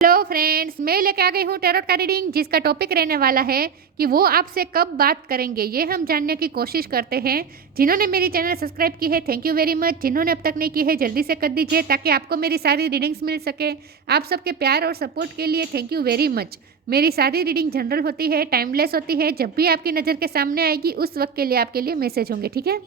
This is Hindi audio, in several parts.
हेलो फ्रेंड्स, मैं लेके आ गई हूँ टैरोट का रीडिंग, जिसका टॉपिक रहने वाला है कि वो आपसे कब बात करेंगे। ये हम जानने की कोशिश करते हैं। जिन्होंने मेरी चैनल सब्सक्राइब की है, थैंक यू वेरी मच। जिन्होंने अब तक नहीं की है, जल्दी से कर दीजिए ताकि आपको मेरी सारी रीडिंग्स मिल सके। आप सबके प्यार और सपोर्ट के लिए थैंक यू वेरी मच। मेरी सारी रीडिंग जनरल होती है, टाइमलेस होती है। जब भी आपकी नज़र के सामने आएगी उस वक्त के लिए आपके लिए मैसेज होंगे, ठीक है।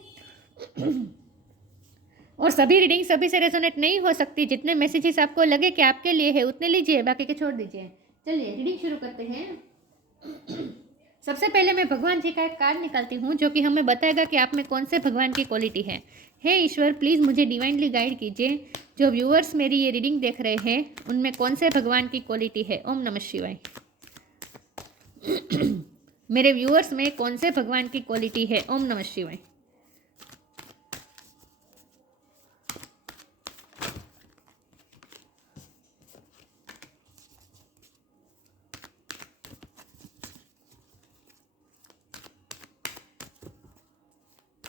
और सभी रीडिंग सभी से रेजोनेट नहीं हो सकती। जितने मैसेजेस आपको लगे कि आपके लिए है उतने लीजिए, बाकी के छोड़ दीजिए। चलिए रीडिंग शुरू करते हैं। सबसे पहले मैं भगवान जी का एक कार्ड निकालती हूँ जो कि हमें बताएगा कि आप में कौन से भगवान की क्वालिटी है। हे ईश्वर, प्लीज़ मुझे डिवाइनली गाइड कीजिए। जो व्यूअर्स मेरी ये रीडिंग देख रहे हैं उनमें कौन से भगवान की क्वालिटी है। ओम नमः शिवाय। मेरे व्यूअर्स में कौन से भगवान की क्वालिटी है। ओम नमः शिवाय।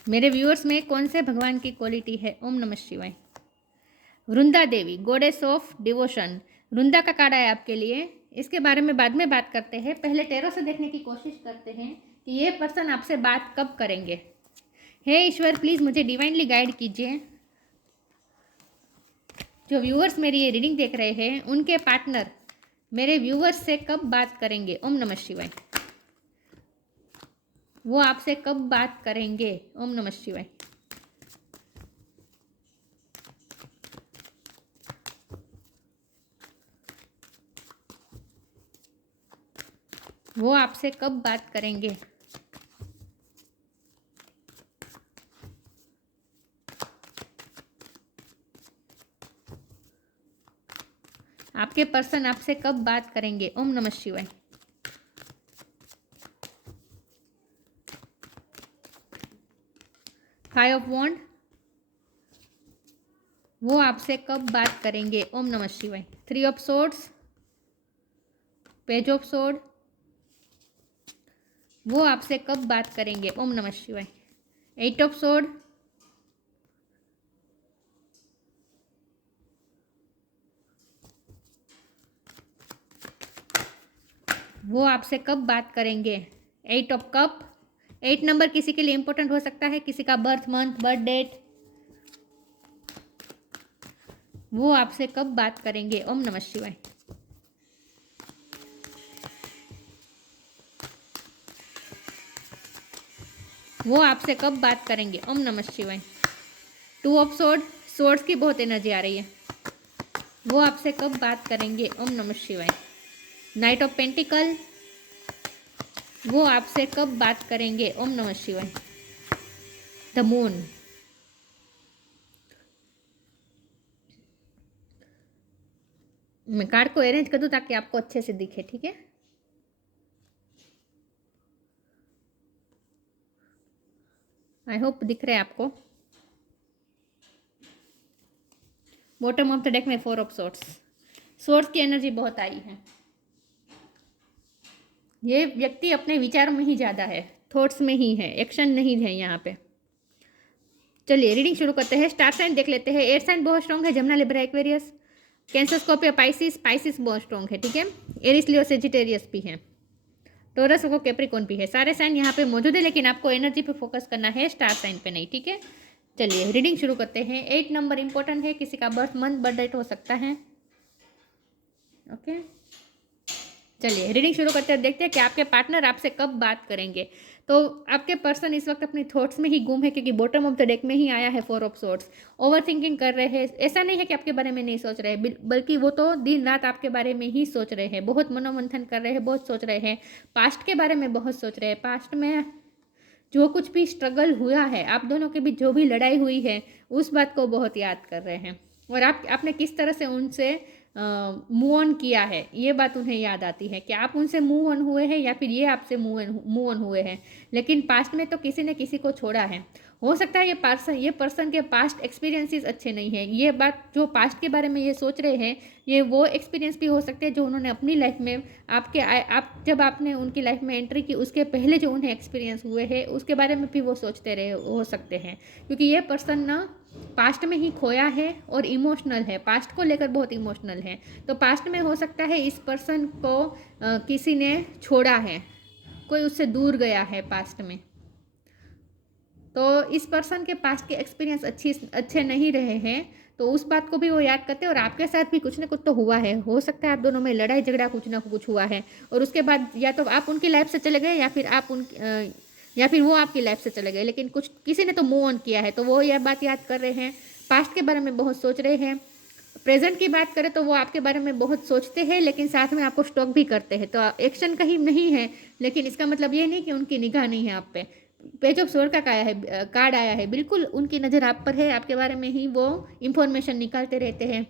मेरे व्यूअर्स में कौन से भगवान की क्वालिटी है। ओम नमः शिवाय। Vrinda Devi, goddess of devotion. वृंदा का कार्ड है आपके लिए। इसके बारे में बाद में बात करते हैं। पहले टैरो से देखने की कोशिश करते हैं कि ये पर्सन आपसे बात कब करेंगे। हे ईश्वर, प्लीज़ मुझे डिवाइनली गाइड कीजिए। जो व्यूअर्स मेरी ये रीडिंग देख रहे हैं उनके पार्टनर मेरे व्यूअर्स से कब बात करेंगे। ओम नमः शिवाय। वो आपसे कब बात करेंगे। ओम नमः शिवाय। वो आपसे कब बात करेंगे। आपके पर्सन आपसे कब बात करेंगे। ओम नमः शिवाय। फाइव ऑफ वॉन्ड, वो आपसे कब बात करेंगे। ओम नमः शिवाय। Three of swords, page of sword, वो आपसे कब बात करेंगे। ओम नमः शिवाय। एट ऑफ सोर्ड, वो आपसे कब बात करेंगे। एट ऑफ कप, 8 नंबर किसी के लिए इंपॉर्टेंट हो सकता है, किसी का बर्थ मंथ, बर्थ डेट। वो आपसे कब बात करेंगे। ओम नमः शिवाय। वो आपसे कब बात करेंगे। ओम नमः शिवाय। टू ऑफ सोर्ड, सोर्ड्स की बहुत एनर्जी आ रही है। वो आपसे कब बात करेंगे। ओम नमः शिवाय। नाइट ऑफ पेंटिकल, वो आपसे कब बात करेंगे। ओम नमः शिवाय। द मून, मैं कार्ड को अरेंज कर दूं ताकि आपको अच्छे से दिखे, ठीक है। आई होप दिख रहे हैं आपको। बॉटम ऑफ द डेक में 4 ऑफ सोर्ड्स, सोर्ड्स की एनर्जी बहुत आई है। ये व्यक्ति अपने विचारों में ही ज़्यादा है, थॉट्स में ही है, एक्शन नहीं है यहाँ पे। चलिए रीडिंग शुरू करते हैं। स्टार साइन देख लेते हैं। एयर साइन बहुत स्ट्रॉन्ग है, Jamuna, Libra, Aquarius, cancer, Scorpio, Pisces. Pisces बहुत स्ट्रॉन्ग है, ठीक है। एरिस, लियो, सेजिटेरियस भी है। टोरस को कैप्रिकॉर्न भी है। सारे साइन यहाँ पे मौजूद है, लेकिन आपको एनर्जी पे फोकस करना है, स्टार साइन पे नहीं, ठीक है। चलिए रीडिंग शुरू करते हैं। 8 नंबर इंपॉर्टेंट है, किसी का बर्थ मंथ, बर्थ डेट हो सकता है। ओके, चलिए रीडिंग शुरू करते हैं। देखते हैं कि आपके पार्टनर आपसे कब बात करेंगे। तो आपके पर्सन इस वक्त अपनी थॉट्स में ही गुम है, क्योंकि बॉटम ऑफ द डेक में ही आया है 4 ऑफ सोर्ड्स। ओवर थिंकिंग कर रहे हैं। ऐसा नहीं है कि आपके बारे में नहीं सोच रहे हैं, बल्कि वो तो दिन रात आपके बारे में ही सोच रहे हैं। बहुत मनोमंथन कर रहे हैं, बहुत सोच रहे हैं। पास्ट के बारे में बहुत सोच रहे हैं। पास्ट में जो कुछ भी स्ट्रगल हुआ है, आप दोनों के बीच जो भी लड़ाई हुई है, उस बात को बहुत याद कर रहे हैं। और आपने किस तरह से उनसे मूव ऑन किया है, ये बात उन्हें याद आती है कि आप उनसे मूव ऑन हुए हैं या फिर ये आपसे मूव ऑन हुए हैं। लेकिन पास्ट में तो किसी ने किसी को छोड़ा है। हो सकता है ये पर्सन के पास्ट एक्सपीरियंसेस अच्छे नहीं है। ये बात जो पास्ट के बारे में ये सोच रहे हैं, ये वो एक्सपीरियंस भी हो सकते हैं जो उन्होंने अपनी लाइफ में आप जब आपने उनकी लाइफ में एंट्री की उसके पहले जो उन्हें एक्सपीरियंस हुए हैं उसके बारे में भी वो सोचते रहे हो सकते हैं। क्योंकि ये पर्सन ना पास्ट में ही खोया है और इमोशनल है, पास्ट को लेकर बहुत इमोशनल है। तो पास्ट में हो सकता है इस पर्सन को किसी ने छोड़ा है, कोई उससे दूर गया है पास्ट में। तो इस पर्सन के पास्ट के एक्सपीरियंस अच्छे नहीं रहे हैं, तो उस बात को भी वो याद करते हैं। और आपके साथ भी कुछ ना कुछ तो हुआ है, हो सकता है आप दोनों में लड़ाई झगड़ा कुछ ना कुछ हुआ है, और उसके बाद या तो आप उनकी लाइफ से चले गए या फिर वो आपकी लाइफ से चले गए, लेकिन किसी ने तो मूव ऑन किया है, तो वो यह बात याद कर रहे हैं, पास्ट के बारे में बहुत सोच रहे हैं। प्रेजेंट की बात करें तो वो आपके बारे में बहुत सोचते हैं, लेकिन साथ में आपको स्टॉक भी करते हैं। तो एक्शन कहीं नहीं है, लेकिन इसका मतलब ये नहीं कि उनकी निगाह नहीं है आप पे। पेज ऑफ स्वॉर्ड का कार्ड आया है, बिल्कुल उनकी नज़र आप पर है, आपके बारे में ही वो इंफॉर्मेशन निकालते रहते हैं।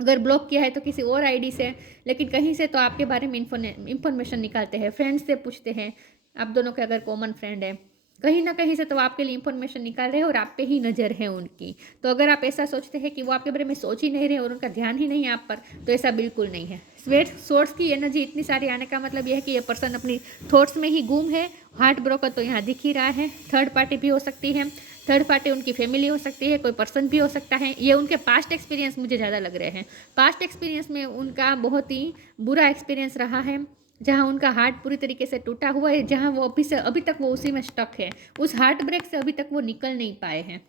अगर ब्लॉक किया है तो किसी और आईडी से, लेकिन कहीं से तो आपके बारे में इंफॉर्मेशन निकालते हैं। फ्रेंड्स से पूछते हैं, आप दोनों के अगर कॉमन फ्रेंड है, कहीं ना कहीं से तो आपके लिए इंफॉर्मेशन निकाल रहे हैं और आप पे ही नज़र है उनकी। तो अगर आप ऐसा सोचते हैं कि वो आपके बारे में सोच ही नहीं रहे और उनका ध्यान ही नहीं है आप पर, तो ऐसा बिल्कुल नहीं है। स्वेट सोर्स की एनर्जी इतनी सारी आने का मतलब यह है कि ये पर्सन अपनी थॉट्स में ही गुम है। हार्ट ब्रोकर तो यहाँ दिख ही रहा है। थर्ड पार्टी भी हो सकती है, थर्ड पार्टी उनकी फैमिली हो सकती है, कोई पर्सन भी हो सकता है। ये उनके पास्ट एक्सपीरियंस मुझे ज़्यादा लग रहे हैं। पास्ट एक्सपीरियंस में उनका बहुत ही बुरा एक्सपीरियंस रहा है, जहाँ उनका हार्ट पूरी तरीके से टूटा हुआ है, जहाँ वो अभी तक वो उसी में स्टक है। उस हार्ट ब्रेक से अभी तक वो निकल नहीं पाए हैं,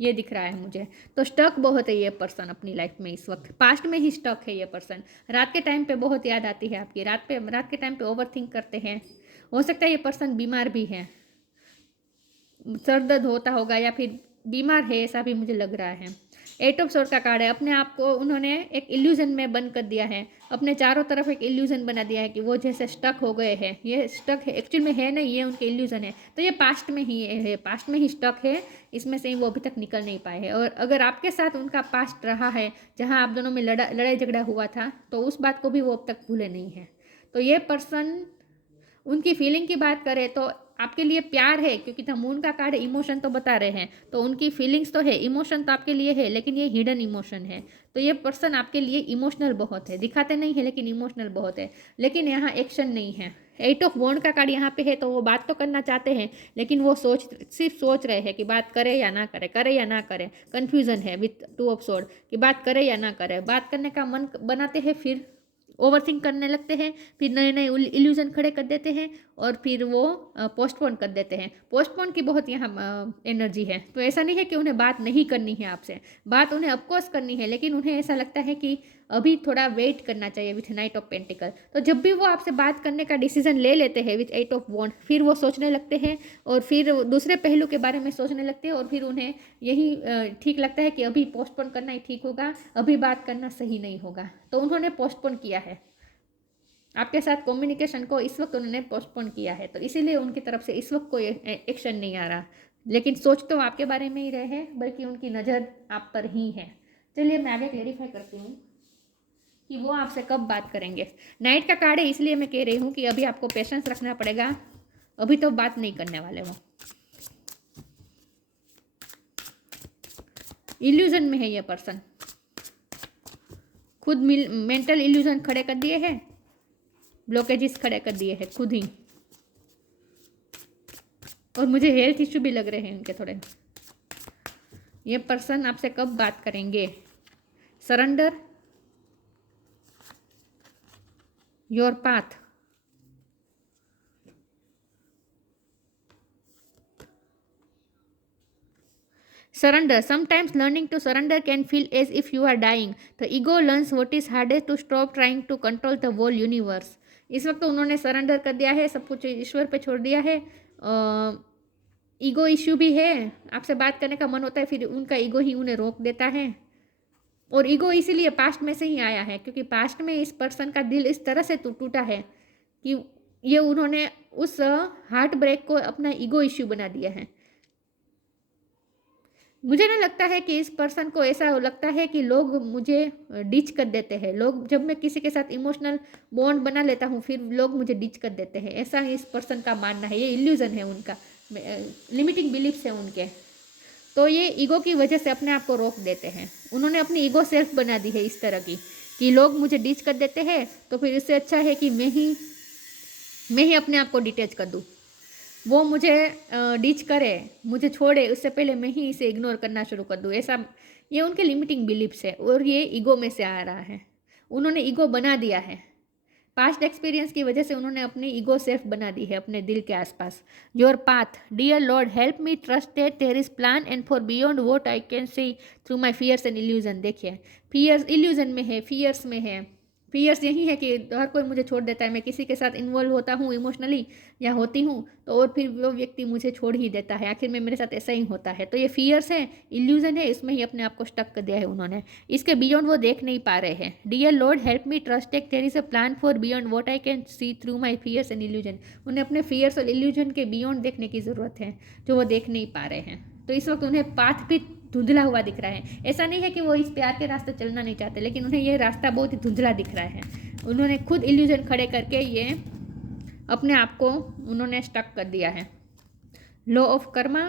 ये दिख रहा है मुझे। तो स्टक बहुत है ये पर्सन अपनी लाइफ में, इस वक्त पास्ट में ही स्टक है ये पर्सन। रात के टाइम पे बहुत याद आती है आपकी, रात के टाइम पे ओवर थिंक करते हैं। हो सकता है ये पर्सन बीमार भी है, सर दर्द होता होगा या फिर बीमार है, ऐसा भी मुझे लग रहा है। एट ऑफ सोर्ड का कार्ड है। अपने आप को उन्होंने एक इल्यूजन में बंद कर दिया है, अपने चारों तरफ एक इल्यूजन बना दिया है कि वो जैसे स्टक हो गए हैं। ये स्टक है, एक्चुअल में है नहीं, ये उनके इल्यूजन है। तो ये पास्ट में ही है, पास्ट में ही स्टक है, इसमें से ही वो अभी तक निकल नहीं पाए हैं। और अगर आपके साथ उनका पास्ट रहा है जहाँ आप दोनों में लड़ाई झगड़ा हुआ था, तो उस बात को भी वो अब तक भूले नहीं है। तो ये पर्सन, उनकी फीलिंग की बात करें तो आपके लिए प्यार है, क्योंकि द मून का कार्ड इमोशन तो बता रहे हैं, तो उनकी फीलिंग्स तो है, इमोशन तो आपके लिए है, लेकिन ये हिडन इमोशन है। तो ये पर्सन आपके लिए इमोशनल बहुत है, दिखाते नहीं है लेकिन इमोशनल बहुत है, लेकिन यहाँ एक्शन नहीं है। एट ऑफ वॉन्ड का कार्ड यहाँ पे है, तो वो बात तो करना चाहते हैं, लेकिन वो सिर्फ सोच रहे हैं कि बात करे या ना करे, करे या ना करे। कन्फ्यूजन है विथ टू ऑफ सोर्ड कि बात करे या ना करे। बात करने का मन बनाते हैं, फिर ओवरथिंक करने लगते हैं, फिर नए नए इल्यूजन खड़े कर देते हैं, और फिर वो पोस्टपोन कर देते हैं। पोस्टपोन की बहुत यहाँ एनर्जी है। तो ऐसा नहीं है कि उन्हें बात नहीं करनी है आपसे, बात उन्हें ऑफकोर्स करनी है, लेकिन उन्हें ऐसा लगता है कि अभी थोड़ा वेट करना चाहिए विथ नाइट ऑफ पेंटिकल। तो जब भी वो आपसे बात करने का डिसीजन ले लेते हैं विथ एट ऑफ वॉन्ड, फिर वो सोचने लगते हैं और फिर दूसरे पहलू के बारे में सोचने लगते हैं, और फिर उन्हें यही ठीक लगता है कि अभी पोस्टपोन करना ही ठीक होगा, अभी बात करना सही नहीं होगा। तो उन्होंने पोस्टपोन किया है आपके साथ कम्युनिकेशन को, इस वक्त उन्होंने पोस्टपोन किया है। तो इसीलिए उनकी तरफ से इस वक्त कोई एक्शन नहीं आ रहा, लेकिन सोच तो आपके बारे में ही रहे हैं, बल्कि उनकी नज़र आप पर ही है। चलिए मैं आगे क्लेरिफाई करती हूँ कि वो आपसे कब बात करेंगे। नाइट का कार्ड है, इसलिए मैं कह रही हूँ कि अभी आपको पेशेंस रखना पड़ेगा, अभी तो बात नहीं करने वाले वो। इल्यूजन में है ये पर्सन, खुद मेंटल इल्यूजन खड़े कर दिए हैं, ब्लॉकेजेस खड़े कर दिए हैं खुद ही, और मुझे हेल्थ इश्यू भी लग रहे हैं उनके थोड़े। ये पर्सन आपसे कब बात करेंगे? Surrender, your path, surrender. Sometimes learning to surrender can feel as if you are dying. The ego learns what is hardest to stop trying to control the whole universe. इस वक्त तो उन्होंने सरेंडर कर दिया है, सब कुछ ईश्वर पे छोड़ दिया है। ईगो इश्यू भी है, आपसे बात करने का मन होता है, फिर उनका ईगो ही उन्हें रोक देता है। और ईगो इसीलिए पास्ट में से ही आया है, क्योंकि पास्ट में इस पर्सन का दिल इस तरह से टूटा है कि ये उन्होंने उस हार्ट ब्रेक को अपना ईगो इश्यू बना दिया है। मुझे ना लगता है कि इस पर्सन को ऐसा लगता है कि लोग मुझे डिच कर देते हैं, लोग, जब मैं किसी के साथ इमोशनल बॉन्ड बना लेता हूँ फिर लोग मुझे डिच कर देते हैं, ऐसा इस पर्सन का मानना है। ये इल्यूजन है उनका, लिमिटिंग बिलीफ्स है उनके। तो ये ईगो की वजह से अपने आप को रोक देते हैं। उन्होंने अपनी ईगो सेल्फ बना दी है इस तरह की कि लोग मुझे डिच कर देते हैं, तो फिर इससे अच्छा है कि मैं ही अपने आप को डिटैच कर दूँ। वो मुझे डिच करे, मुझे छोड़े, उससे पहले मैं ही इसे इग्नोर करना शुरू कर दूँ, ऐसा ये उनके लिमिटिंग बिलीफ्स है और ये ईगो में से आ रहा है। उन्होंने ईगो बना दिया है, पास्ट एक्सपीरियंस की वजह से उन्होंने अपनी ईगो सेफ बना दी है अपने दिल के आसपास। Your path, dear Lord help me trust that there is plan and for beyond what I can see through my fears and illusion. देखिए फियर्स इल्यूजन में है, फियर्स में है। फियर्स यही है कि हर कोई मुझे छोड़ देता है, मैं किसी के साथ इन्वॉल्व होता हूँ इमोशनली या होती हूँ तो और फिर वो व्यक्ति मुझे छोड़ ही देता है, आखिर में मेरे साथ ऐसा ही होता है। तो ये फियर्स है, इल्यूजन है, इसमें ही अपने आप को स्टक कर दिया है उन्होंने। इसके बियॉन्ड वो देख नहीं पा रहे हैं। Dear Lord help me trust that there is a plan for beyond what I can see through my fears and illusion. उन्हें अपने फियर्स और इल्यूजन के बियॉन्ड देखने की ज़रूरत है जो वो देख नहीं पा रहे हैं। तो इस वक्त उन्हें पाथ भी धुंधला हुआ दिख रहा है। ऐसा नहीं है कि वो इस प्यार के रास्ते चलना नहीं चाहते, लेकिन उन्हें ये रास्ता बहुत ही धुंधला दिख रहा है। उन्होंने खुद इल्यूजन खड़े करके ये अपने आप को उन्होंने स्टक कर दिया है। लॉ ऑफ कर्मा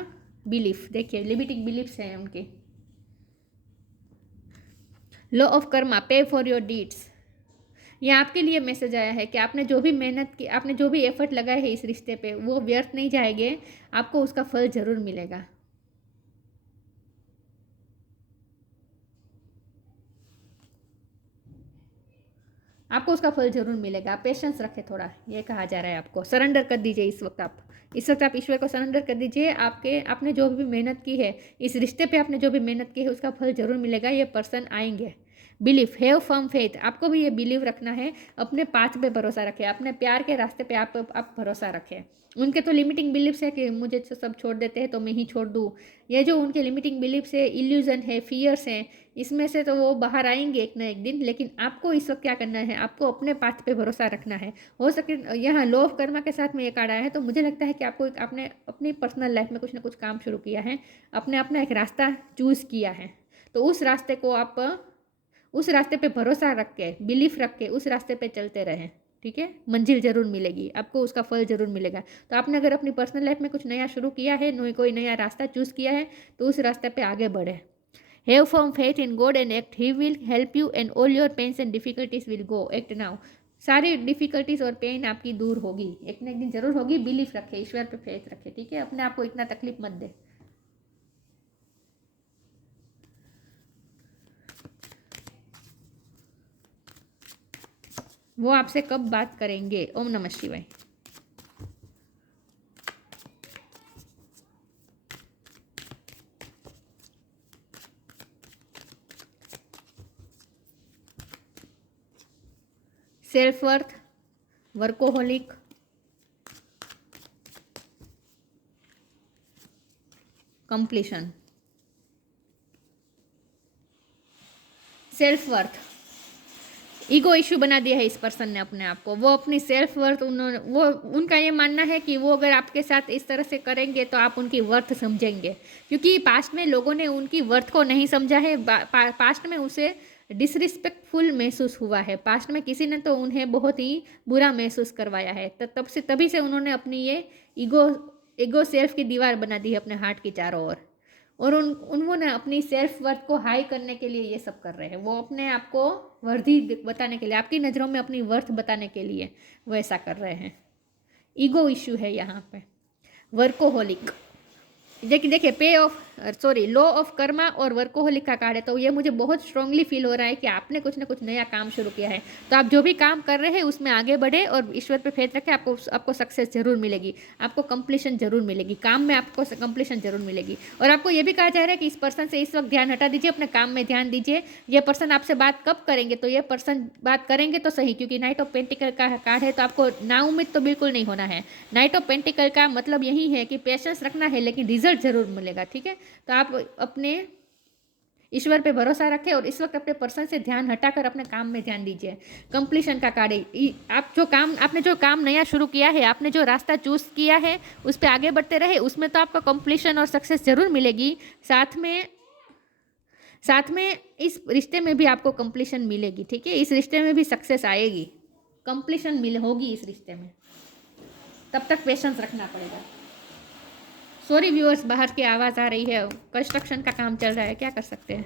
बिलीफ, देखिए लिमिटिंग बिलीफ्स हैं उनके। लॉ ऑफ कर्मा, पे फॉर योर डीड्स। ये आपके लिए मैसेज आया है कि आपने जो भी मेहनत की, आपने जो भी एफर्ट लगाए है इस रिश्ते पे, वो व्यर्थ नहीं जाएंगे, आपको उसका फल जरूर मिलेगा। आपको उसका फल जरूर मिलेगा। आप पेशेंस रखें थोड़ा, ये कहा जा रहा है आपको। सरेंडर कर दीजिए इस वक्त आप, इस वक्त आप ईश्वर को सरेंडर कर दीजिए। आपने जो भी मेहनत की है इस रिश्ते पे, आपने जो भी मेहनत की है उसका फल जरूर मिलेगा। ये पर्सन आएंगे। बिलीफ, हैव फर्म फेथ, आपको भी ये बिलीव रखना है। अपने पाथ पे भरोसा रखें, अपने प्यार के रास्ते पे आप भरोसा रखें। उनके तो लिमिटिंग बिलीफ्स है कि मुझे सब छोड़ देते हैं तो मैं ही छोड़ दूँ। ये जो उनके लिमिटिंग बिलीफ्स है, इल्यूजन है, फियर्स हैं, इसमें से तो वो बाहर आएंगे एक ना एक दिन। लेकिन आपको इस वक्त क्या करना है, आपको अपने पाथ पे भरोसा रखना है। हो सके यहाँ लॉ ऑफ कर्मा के साथ में ये कार्ड आया है, तो मुझे लगता है कि आपको आपने अपनी पर्सनल लाइफ में कुछ ना कुछ काम शुरू किया है, अपने अपना एक रास्ता चूज़ किया है। तो उस रास्ते को आप उस रास्ते पे भरोसा रख के, बिलीफ रख के उस रास्ते पे चलते रहें। ठीक है, मंजिल जरूर मिलेगी आपको, उसका फल जरूर मिलेगा। तो आपने अगर अपनी पर्सनल लाइफ में कुछ नया शुरू किया है, कोई नया रास्ता चूज़ किया है, तो उस रास्ते पे आगे बढ़े। Have firm faith in God and act, he will help you and all your pains and difficulties will go, act now. सारी डिफिकल्टीज और पेन आपकी दूर होगी, एक ना एक दिन जरूर होगी। बिलीफ रखे, ईश्वर पे फेथ रखे। ठीक है, अपने आप को इतना तकलीफ मत दे। वो आपसे कब बात करेंगे? ओम नमः शिवाय। Self worth, workaholic, completion. Self worth, ego issue बना दिया है इस पर्सन ने अपने आप को। वो अपनी सेल्फ वर्थ, उनका ये मानना है कि वो अगर आपके साथ इस तरह से करेंगे तो आप उनकी वर्थ समझेंगे, क्योंकि पास्ट में लोगों ने उनकी वर्थ को नहीं समझा है। पास्ट में उसे डिसरिस्पेक्टफुल महसूस हुआ है, पास्ट में किसी ने तो उन्हें बहुत ही बुरा महसूस करवाया है। तभी से उन्होंने अपनी ये ईगो सेल्फ की दीवार बना दी है अपने हार्ट की चारों ओर। और उन्होंने अपनी सेल्फ वर्थ को हाई करने के लिए ये सब कर रहे हैं। वो अपने आप को वर्दी बताने के लिए, आपकी नज़रों में अपनी वर्थ बताने के लिए वो ऐसा कर रहे हैं। ईगो इश्यू है यहाँ पे। वर्कोहोलिक, देखिए पे ऑफ लॉ ऑफ कर्मा और वर्कोहोलिक का कार्ड है। तो ये मुझे बहुत स्ट्रांगली फील हो रहा है कि आपने कुछ ना कुछ नया काम शुरू किया है। तो आप जो भी काम कर रहे हैं उसमें आगे बढ़े और ईश्वर पे फेथ रखें। आपको सक्सेस जरूर मिलेगी, आपको कंप्लीशन जरूर मिलेगी, काम में आपको कंप्लीशन जरूर मिलेगी। और आपको ये भी कहा जा रहा है कि इस पर्सन से इस वक्त ध्यान हटा दीजिए, अपने काम में ध्यान दीजिए। ये पर्सन आपसे बात कब करेंगे? तो ये पर्सन बात करेंगे तो सही, क्योंकि नाइट ऑफ पेंटिकल का कार्ड है। तो आपको नाउम्मीद तो बिल्कुल नहीं होना है। नाइट ऑफ पेंटिकल का मतलब यही है कि पेशेंस रखना है, लेकिन रिजल्ट जरूर मिलेगा। ठीक है, तो आप अपने ईश्वर पे भरोसा रखें और इस वक्त अपने पर्सन से ध्यान हटाकर अपने काम में ध्यान दीजिए। कंप्लीशन का कार्ड है। आपने जो काम नया शुरू किया है, आपने जो रास्ता चूज किया है, उस पर आगे बढ़ते रहे, उसमें तो आपको कंप्लीशन और सक्सेस जरूर मिलेगी। साथ में इस रिश्ते में भी आपको कंप्लीशन मिलेगी। ठीक है, इस रिश्ते में भी सक्सेस आएगी, कंप्लीशन होगी इस रिश्ते में। तब तक पेशेंस रखना पड़ेगा। सॉरी व्यूअर्स, बाहर की आवाज़ आ रही है, कंस्ट्रक्शन का काम चल रहा है, क्या कर सकते हैं।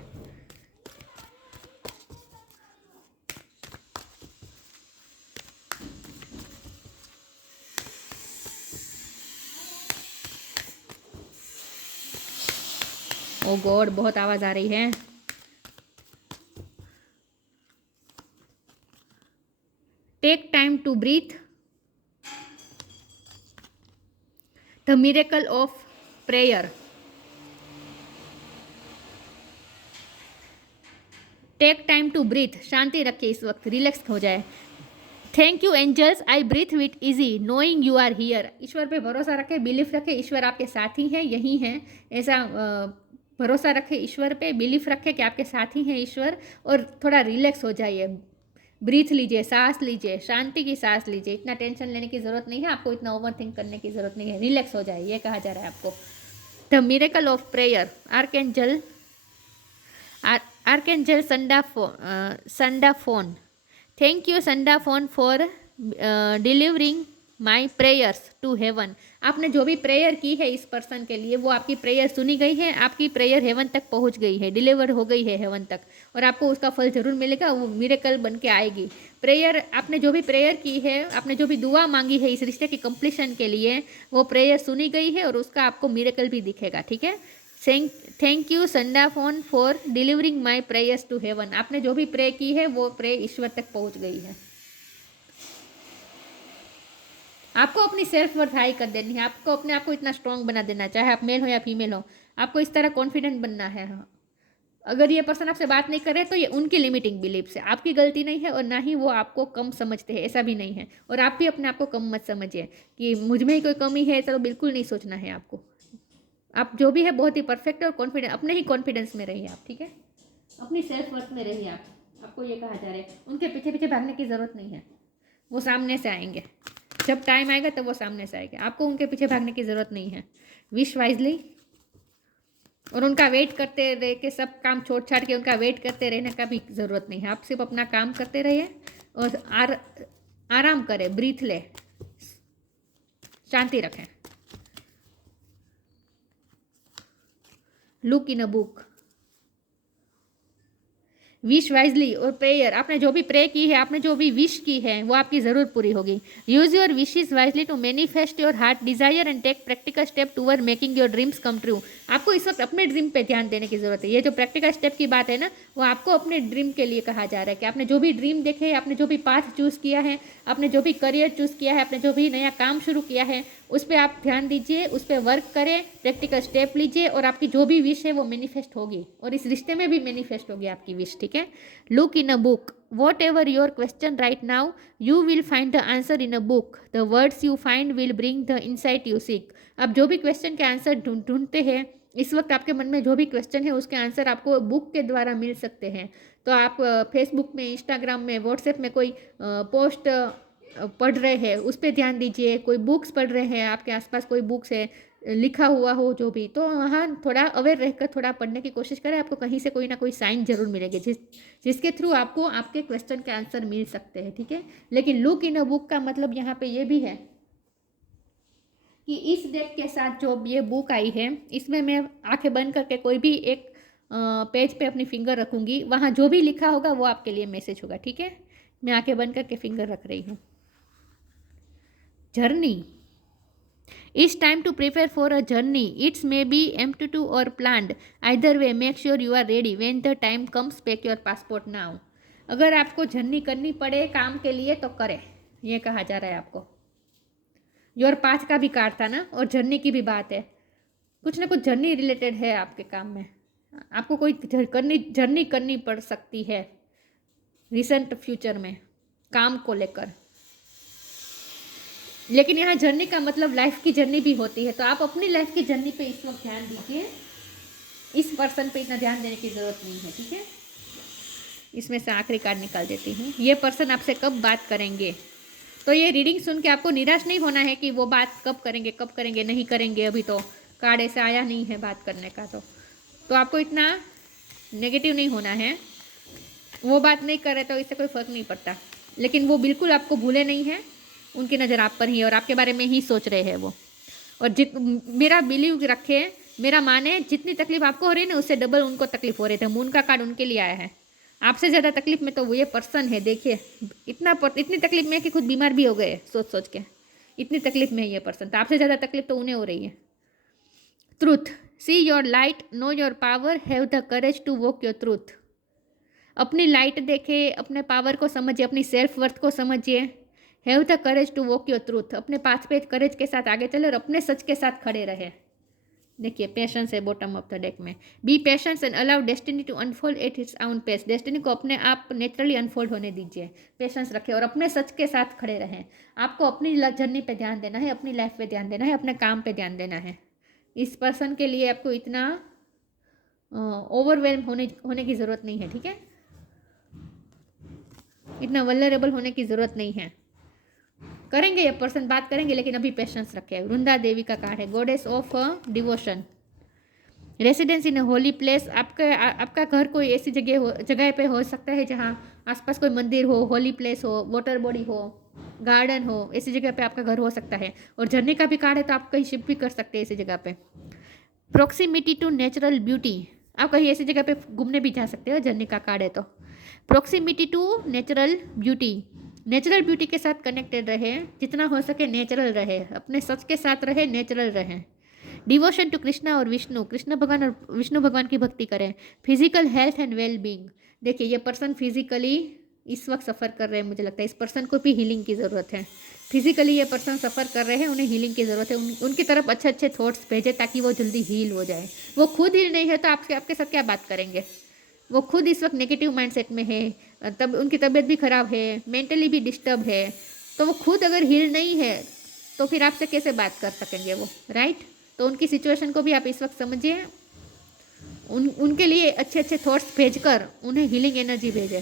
ओ गॉड, बहुत आवाज़ आ रही है। Take time to breathe, the miracle of prayer, take time to breathe, शांति रखिए इस वक्त, रिलैक्स हो जाए। Thank you angels, I breathe with easy knowing you are here. ईश्वर पे भरोसा रखे, बिलीफ रखे, ईश्वर आपके साथ ही है, यही है, ऐसा भरोसा रखे ईश्वर पे, बिलीफ रखे कि आपके साथ ही हैं ईश्वर, और थोड़ा रिलैक्स हो जाइए, ब्रीथ लीजिए, सांस लीजिए, शांति की सांस लीजिए। इतना टेंशन लेने की ज़रूरत नहीं है आपको, इतना ओवर थिंक करने की ज़रूरत नहीं है, रिलैक्स हो जाए, ये कहा जा रहा है आपको। The miracle of prayer, archangel Sandalphon, thank you Sandalphon for delivering my prayers to heaven. आपने जो भी प्रेयर की है इस पर्सन के लिए, वो आपकी प्रेयर सुनी गई है, आपकी प्रेयर हेवन तक पहुंच गई है, डिलीवर हो गई है हेवन तक, और आपको उसका फल जरूर मिलेगा, वो मिरेकल बन के आएगी। प्रेयर, आपने जो भी प्रेयर की है, आपने जो भी दुआ मांगी है इस रिश्ते की कंप्लीशन के लिए, वो प्रेयर सुनी गई है और उसका आपको मिरेकल भी दिखेगा, ठीक है। Thank you Sandalphon for delivering my prayers to heaven. आपने जो भी प्रे की है वो प्रे ईश्वर तक पहुंच गई है। आपको अपनी सेल्फ वर्थ हाई कर देनी है, आपको अपने आप को इतना स्ट्रांग बना देना, चाहे आप मेल हो या फीमेल हो, आपको इस तरह कॉन्फिडेंट बनना है। अगर ये पर्सन आपसे बात नहीं करे तो ये उनकी लिमिटिंग बिलीफ्स है, आपकी गलती नहीं है, और ना ही वो आपको कम समझते हैं, ऐसा भी नहीं है। और आप भी अपने आप को कम मत समझिए कि मुझ में ही कोई कमी है, ऐसा तो बिल्कुल नहीं सोचना है आपको। आप जो भी है बहुत ही परफेक्ट और कॉन्फिडेंट, अपने ही कॉन्फिडेंस में रहिए आप, ठीक है, अपनी सेल्फ वर्थ में रहिए आप। आपको ये कहा जा रहा है, उनके पीछे पीछे भागने की ज़रूरत नहीं है, वो सामने से आएंगे, जब टाइम आएगा तब वो सामने से आएंगे, आपको उनके पीछे भागने की ज़रूरत नहीं है। विश वाइजली, और उनका वेट करते रह के, सब काम छोड़ छाड़ के उनका वेट करते रहने का भी ज़रूरत नहीं है। आप सिर्फ अपना काम करते रहिए और आराम करें, ब्रीथ ले, शांति रखें। Look in a book, wish wisely और प्रेयर, आपने जो भी प्रे की है, आपने जो भी विश की है, वो आपकी ज़रूर पूरी होगी। Use your wishes wisely to manifest your heart desire and take practical step toward making your dreams come true. आपको इस वक्त अपने ड्रीम पे ध्यान देने की ज़रूरत है। ये जो प्रैक्टिकल स्टेप की बात है ना, वो आपको अपने ड्रीम के लिए कहा जा रहा है कि आपने जो भी ड्रीम देखे है, आपने जो भी पाथ चूज़ किया है, आपने जो भी करियर चूज़ किया है, आपने जो भी नया काम शुरू किया है, उस पर आप ध्यान दीजिए, उस पर वर्क करें, प्रैक्टिकल स्टेप लीजिए, और आपकी जो भी विश है वो मैनिफेस्ट होगी, और इस रिश्ते में भी मैनिफेस्ट होगी आपकी विश, ठीक है। Look in a book, what ever your question right now you will find the answer in a book, the words you find will bring the insight you seek. आप जो भी क्वेश्चन के आंसर ढूंढते हैं इस वक्त, आपके मन में जो भी क्वेश्चन है उसके आंसर आपको बुक के द्वारा मिल सकते हैं। तो आप फेसबुक में, इंस्टाग्राम में, व्हाट्सएप में कोई पोस्ट पढ़ रहे हैं, उस पर ध्यान दीजिए, कोई बुक्स पढ़ रहे हैं, आपके आसपास कोई बुक्स है लिखा हुआ हो जो भी, तो वहाँ थोड़ा अवेयर रहकर थोड़ा पढ़ने की कोशिश करें, आपको कहीं से कोई ना कोई साइन जरूर मिलेंगे जिसके थ्रू आपको आपके क्वेश्चन के आंसर मिल सकते हैं, ठीक है। लेकिन लुक इन अ बुक का मतलब यहाँ पे ये भी है कि इस डेक के साथ जो ये बुक आई है, इसमें मैं आंखें बंद करके कोई भी एक पेज पे अपनी फिंगर रखूँगी, वहाँ जो भी लिखा होगा वो आपके लिए मैसेज होगा, ठीक है। मैं आंखें बंद करके फिंगर रख रही हूँ। Journey, It's time to prepare for a journey. It may be empty or planned. Either way, make sure you are ready. When the time comes, pack your passport now. अगर आपको जर्नी करनी पड़े काम के लिए तो करें, ये कहा जा रहा है आपको। योर पाथ का भी कार्ड था ना, और जर्नी की भी बात है, कुछ ना कुछ जर्नी रिलेटेड है आपके काम में, आपको कोई जर्नी करनी पड़ सकती है रिसेंट फ्यूचर में काम को लेकर। लेकिन यहाँ जर्नी का मतलब लाइफ की जर्नी भी होती है, तो आप अपनी लाइफ की जर्नी पे इस वक्त ध्यान दीजिए, इस पर्सन पे इतना ध्यान देने की ज़रूरत नहीं है, ठीक है। इसमें से आखिरी कार्ड निकाल देती हूँ। ये पर्सन आपसे कब बात करेंगे, तो ये रीडिंग सुन के आपको निराश नहीं होना है कि वो बात कब करेंगे, नहीं करेंगे, अभी तो कार्ड ऐसा आया नहीं है बात करने का, तो आपको इतना नेगेटिव नहीं होना है। वो बात नहीं करे तो इससे कोई फ़र्क नहीं पड़ता, लेकिन वो बिल्कुल आपको भूले नहीं हैं, उनकी नज़र आप पर ही है और आपके बारे में ही सोच रहे हैं वो। और मेरा बिलीव रखे, मेरा माने, जितनी तकलीफ आपको हो रही है ना, उससे डबल उनको तकलीफ हो रही थी। मून का कार्ड उनके लिए आया है। आपसे ज़्यादा तकलीफ में तो वो ये पर्सन है, देखिए इतनी तकलीफ में कि खुद बीमार भी हो गए सोच सोच के, इतनी तकलीफ में है ये पर्सन, तो आपसे ज़्यादा तकलीफ तो उन्हें हो रही है। Truth, see your light, know your power, have the courage to walk your truth. अपनी लाइट देखे, अपने पावर को समझिए, अपनी सेल्फ वर्थ को समझिए। Have the courage to walk your truth, अपने पाथ पे करेज के साथ आगे चले और अपने सच के साथ खड़े रहे। देखिए पेशेंस है बॉटम ऑफ द डेक में। Be patience and allow destiny to unfold at its own pace, destiny को अपने आप नेचुरली अनफोल्ड होने दीजिए। पेशेंस रखें और अपने सच के साथ खड़े रहें। आपको अपनी जर्नी पे ध्यान देना है, अपनी लाइफ पे ध्यान देना है, अपने काम पे ध्यान देना है। इस पर्सन के लिए आपको इतना ओवरवेल्म होने की ज़रूरत नहीं है, ठीक है। इतना वल्नरेबल होने की ज़रूरत नहीं है। करेंगे ये पर्सन, बात करेंगे, लेकिन अभी पेशेंस रखें। वृंदा देवी का कार्ड है, goddess of devotion. Residence in holy place, आपका घर कोई ऐसी जगह पे हो सकता है जहाँ आसपास कोई मंदिर हो, होली प्लेस हो, वाटर बॉडी हो, गार्डन हो, ऐसी जगह पे आपका घर हो सकता है। और झरने का भी कार्ड है तो आप कहीं शिफ्ट भी कर सकते हैं ऐसी जगह पे। प्रॉक्सिमिटी टू नेचुरल ब्यूटी, आप कहीं ऐसी जगह पे घूमने भी जा सकते हो, झरने का कार्ड है तो। Proximity to natural beauty, natural beauty के साथ कनेक्टेड रहे, जितना हो सके नेचुरल रहे, अपने सच के साथ रहे, नेचुरल रहे। डिवोशन टू कृष्णा और विष्णु, कृष्ण भगवान और विष्णु भगवान की भक्ति करें। Physical health and well being, देखिए ये पर्सन फिजिकली इस वक्त सफ़र कर रहे हैं, मुझे लगता है इस पर्सन को भी हीलिंग की ज़रूरत है। फिजिकली ये पर्सन सफ़र कर रहे हैं, उन्हें हीलिंग की ज़रूरत है। उनकी तरफ अच्छे अच्छे थॉट्स भेजें ताकि वो जल्दी हील हो जाए। वो खुद हील नहीं है तो आपके साथ क्या बात करेंगे। वो खुद इस वक्त नेगेटिव माइंडसेट में है, तब उनकी तबीयत भी ख़राब है, मेंटली भी डिस्टर्ब है, तो वो खुद अगर हील नहीं है तो फिर आपसे कैसे बात कर सकेंगे वो, राइट। तो उनकी सिचुएशन को भी आप इस वक्त समझिए, उनके लिए अच्छे अच्छे थॉट्स भेजकर उन्हें हीलिंग एनर्जी भेजें।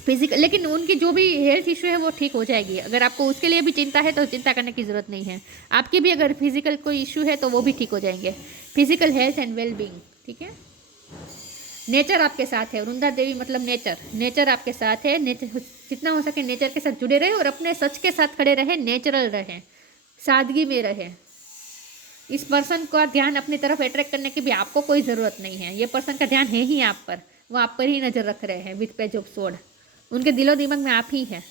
फिजिकल, लेकिन उनकी जो भी हेल्थ इशू है वो ठीक हो जाएगी। अगर आपको उसके लिए भी चिंता है तो चिंता करने की ज़रूरत नहीं है। आपकी भी अगर फिजिकल कोई इशू है तो वो भी ठीक हो जाएंगे। Physical health and well being, ठीक है। नेचर आपके साथ है, वृंदा देवी मतलब नेचर आपके साथ है। नेचर जितना हो सके नेचर के साथ जुड़े रहे और अपने सच के साथ खड़े रहे, नेचुरल रहे, सादगी में रहे। इस पर्सन का ध्यान अपनी तरफ अट्रैक्ट करने की भी आपको कोई ज़रूरत नहीं है। ये पर्सन का ध्यान है ही आप पर, वो आप पर ही नज़र रख रहे हैं विद पेज ऑफ स्वॉर्ड। उनके दिलो दिमाग में आप ही हैं,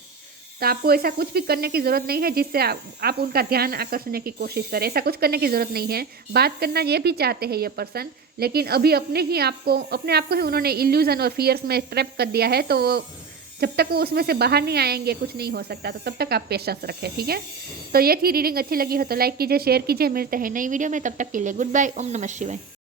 तो आपको ऐसा कुछ भी करने की ज़रूरत नहीं है जिससे आप उनका ध्यान आकर्षने की कोशिश करें। ऐसा कुछ करने की ज़रूरत नहीं है। बात करना ये भी चाहते हैं ये पर्सन, लेकिन अभी अपने आप को ही उन्होंने इल्यूजन और फियर्स में ट्रैप कर दिया है। तो जब तक वो उसमें से बाहर नहीं आएंगे कुछ नहीं हो सकता। तो तब तक आप पेशेंस रखें, ठीक है। तो ये थी रीडिंग, अच्छी लगी हो तो लाइक कीजिए, शेयर कीजिए। मिलते हैं नई वीडियो में, तब तक के लिए गुड बाय। ओम नमः शिवाय।